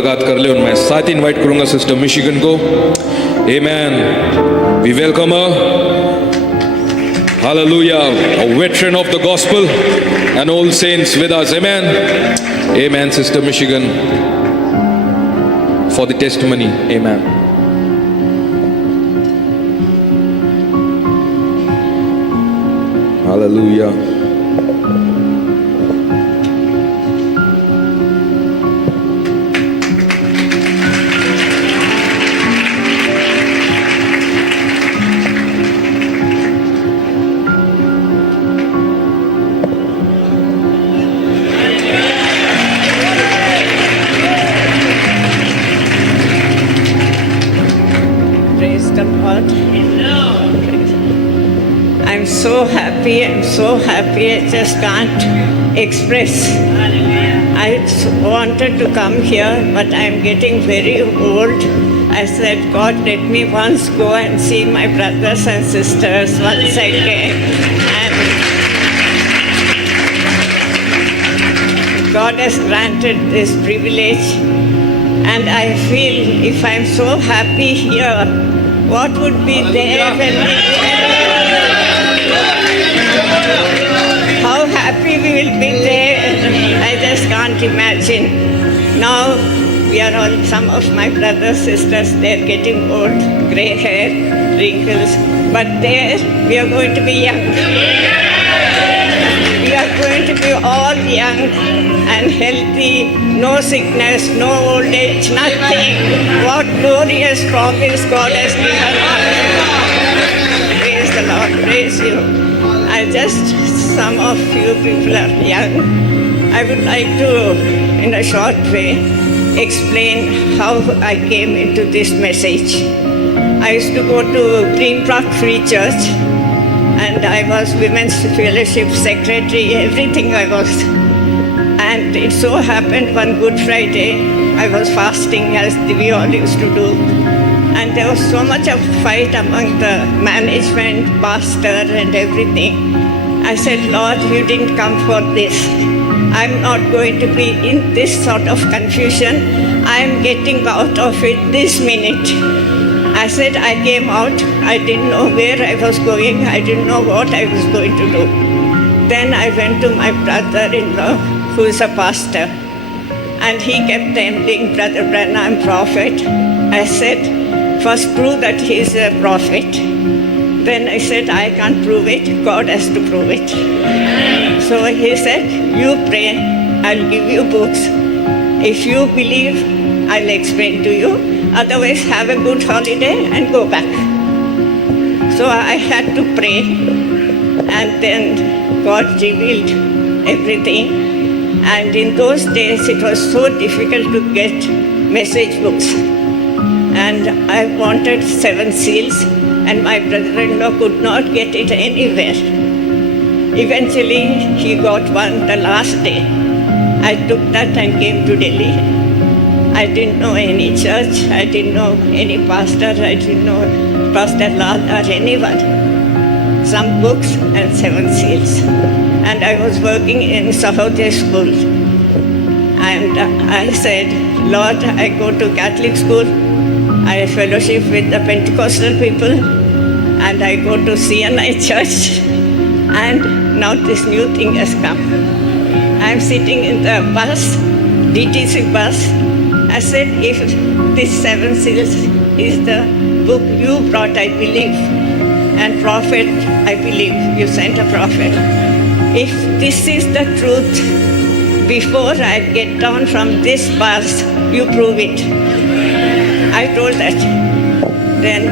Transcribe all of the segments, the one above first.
मुलाकात कर ले उनमें साथ ही इनवाइट करूंगा सिस्टर मिशिगन को. Amen. We welcome her. Hallelujah. A veteran of the gospel and all saints with us. Amen. Amen, Sister Michigan, for the testimony. Amen. Hallelujah. Praise the Lord. I'm so happy, I just can't express. I wanted to come here, but I'm getting very old. I said, God, let me once go and see my brothers and sisters once again. And God has granted this privilege. And I feel if I'm so happy here, what would be there when how happy we will be there, I just can't imagine. Now we are all, some of my brothers, sisters, they're getting old, grey hair, wrinkles, but there we are going to be young. We are going to be all young and healthy, no sickness, no old age, nothing. What glorious promise God has given us. Praise the Lord, praise you. Some of you people are young. I would like to, in a short way, explain how I came into this message. I used to go to Green Park Free Church, and I was Women's Fellowship Secretary, everything I was. And it so happened one Good Friday, I was fasting as we all used to do. And there was so much of fight among the management, pastor and everything. I said, Lord, you didn't come for this. I'm not going to be in this sort of confusion. I'm getting out of it this minute. I said, I came out. I didn't know where I was going. I didn't know what I was going to do. Then I went to my brother-in-law, who is a pastor. And he kept telling, Brother Branham, prophet. I said, first prove that he is a prophet. Then I said, I can't prove it. God has to prove it. So he said, you pray. I'll give you books. If you believe, I'll explain to you. Otherwise, have a good holiday and go back. So I had to pray. And then God revealed everything. And in those days, it was so difficult to get message books. And I wanted 7 seals, and my brother-in-law could not get it anywhere. Eventually, he got one the last day. I took that and came to Delhi. I didn't know any church, I didn't know any pastor, I didn't know Pastor Lal or anyone. Some books and 7 seals. And I was working in Sahodaya school. And I said, Lord, I go to Catholic school, I fellowship with the Pentecostal people, and I go to CNI church, and now this new thing has come. I'm sitting in the bus, DTC bus. I said, if this 7 seals is the book you brought, I believe, and prophet, I believe, you sent a prophet. If this is the truth, before I get down from this bus, you prove it. I told that. Then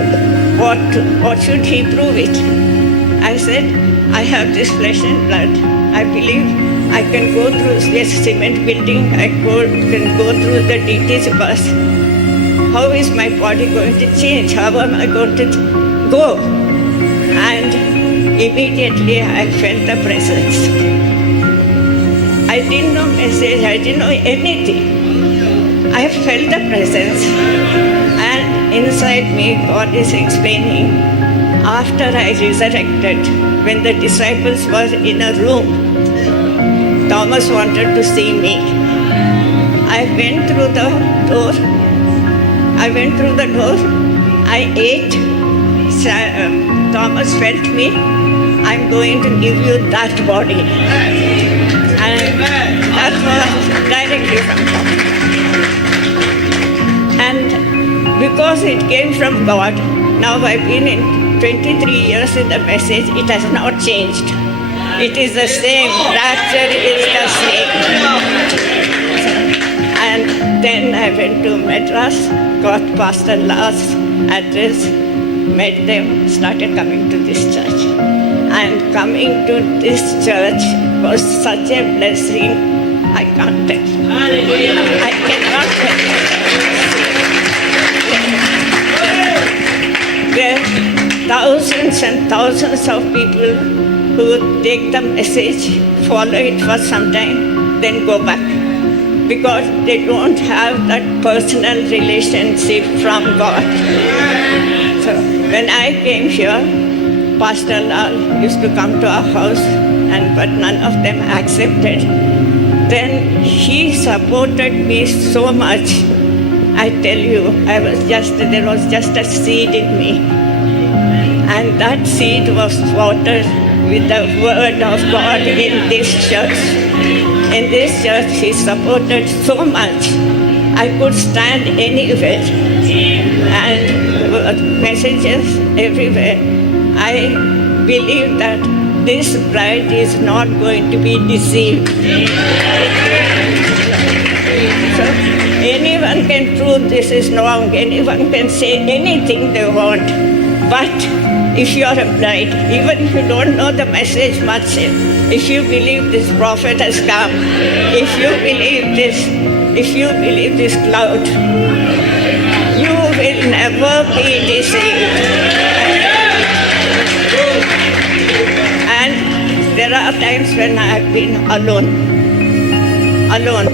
what should he prove it? I said, I have this flesh and blood. I believe I can go through this cement building. I can go through the DTC bus. How is my body going to change? How am I going to go? And immediately I felt the presence. I didn't know message. I didn't know anything. I felt the presence, and inside me God is explaining, after I resurrected, when the disciples were in a room, Thomas wanted to see me. I went through the door. I went through the door. I ate. Thomas felt me. I'm going to give you that body. And that was directly from God. And because it came from God, now I've been in 23 years in the message, it has not changed. It is the same. Rapture is the same. And then I went to Madras, got Pastor Last address, met them, started coming to this church. And coming to this church was such a blessing, I can't tell. I cannot tell. There are thousands and thousands of people who take the message, follow it for some time, then go back. Because they don't have that personal relationship from God. So when I came here, Pastor Lal used to come to our house, but none of them accepted. Then he supported me so much. I tell you, there was just a seed in me. And that seed was watered with the word of God in this church. In this church, he supported so much. I could stand anywhere and messages everywhere. I believe that this bride is not going to be deceived. So anyone can prove this is wrong. Anyone can say anything they want. But if you are a bride, even if you don't know the message much, if you believe this prophet has come, if you believe this cloud, you will never be deceived. And there are times when I have been alone,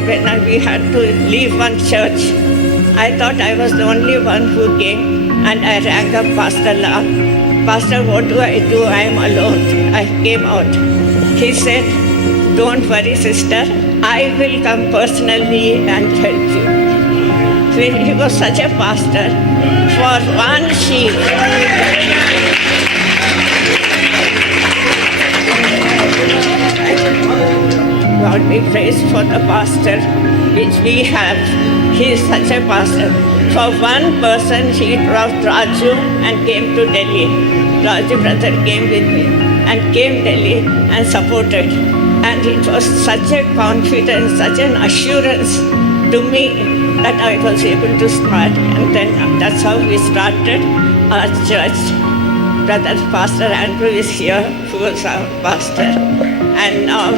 when we had to leave one church. I thought I was the only one who came, and I rang up Pastor La. Pastor, what do? I am alone. I came out. He said, don't worry, sister. I will come personally and help you. So he was such a pastor for one sheep. God be praised for the pastor which we have. He is such a pastor. For one person, he brought Raju and came to Delhi. Raju brother came with me and came Delhi and supported. And it was such a confidence, such an assurance to me that I was able to start. And then that's how we started our church. Brother Pastor Andrew is here, who was our pastor. And now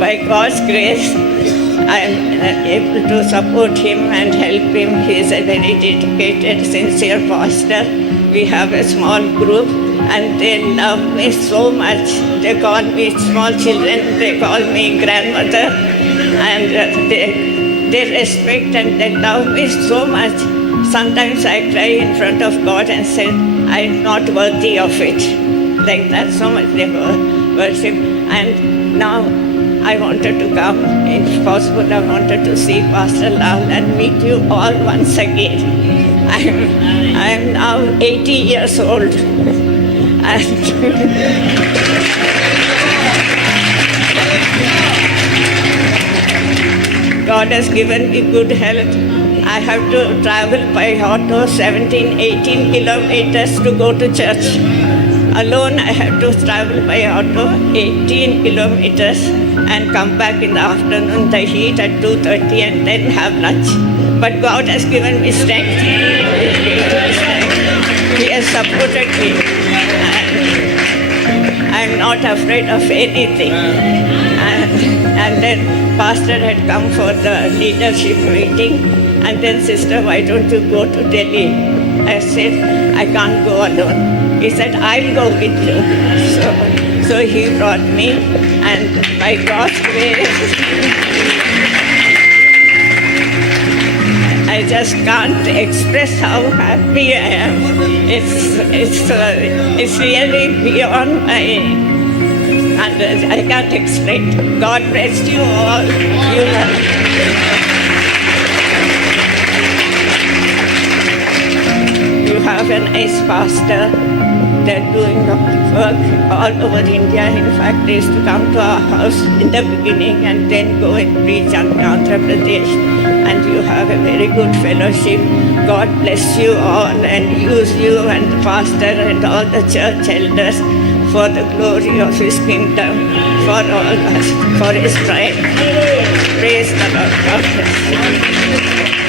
by God's grace, I am able to support him and help him. He is a very dedicated, sincere pastor. We have a small group and they love me so much. They call me small children, they call me grandmother, and they respect and they love me so much. Sometimes I cry in front of God and say, I am not worthy of it. Like that, so much they worship. And now I wanted to come, if possible, I wanted to see Pastor Lal and meet you all once again. I am now 80 years old. And God has given me good health. I have to travel by auto 17-18 kilometers to go to church. Alone, I have to travel by auto 18 kilometers and come back in the afternoon, the heat at 2:30, and then have lunch. But God has given me strength. He has supported me. I'm not afraid of anything. And then Pastor had come for the leadership meeting, and then, sister, why don't you go to Delhi? I said, I can't go alone. He said, I'll go with you. So he brought me, and by God's grace, I just can't express how happy I am. It's really beyond I can't explain. God bless you all. You have a nice pastor. They're doing work all over India. In fact, they used to come to our house in the beginning and then go and preach on Andhra Pradesh. And you have a very good fellowship. God bless you all and use you and the pastor and all the church elders for the glory of His kingdom, for all us, for His bride. Praise the Lord. God bless you.